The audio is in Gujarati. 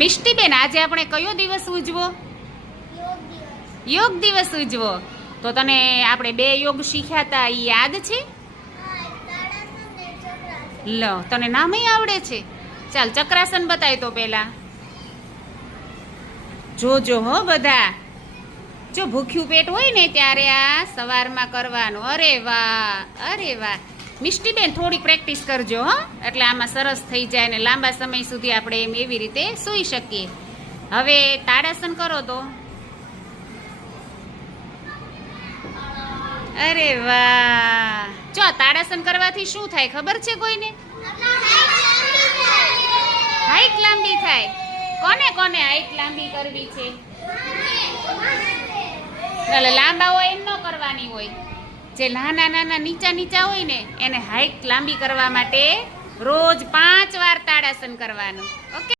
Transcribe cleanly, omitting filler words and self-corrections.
મિષ્ટીબેન, આજે આપણે કયો દિવસ ઉજવો? યોગ દિવસ ઉજવો. તો તને આપણે 2 યોગ શીખ્યા હતા, એ યાદ છે? લો, તને નામય આવડે છે? ચાલ ચક્રાસન બતાય તો પેલા. જોજો હો બધા, જો ભૂખ્યું પેટ હોય ને ત્યારે આ સવારમાં કરવાનું. અરે વાહ, અરે વાહ. મિષ્ટીબેન, થોડી પ્રેક્ટિસ કરજો હો, એટલે આમાં સરસ થઈ જાય ને લાંબા સમય સુધી આપણે એમ એવી રીતે સૂઈ શકીએ. હવે તાડાસન કરો તો. અરે વાહ. જો તાડાસન કરવાથી શું થાય ખબર છે કોઈને? હાઈટ લાંબી થાય. કોને કોને હાઈટ લાંબી કરવી છે? એટલે લાંબા હોય એમ ન કરવાની હોય. જે નાના નાના નીચા હોય ને એને હાઈટ લાંબી કરવા માટે રોજ 5 વાર તાડાસન કરવાનું. ઓકે.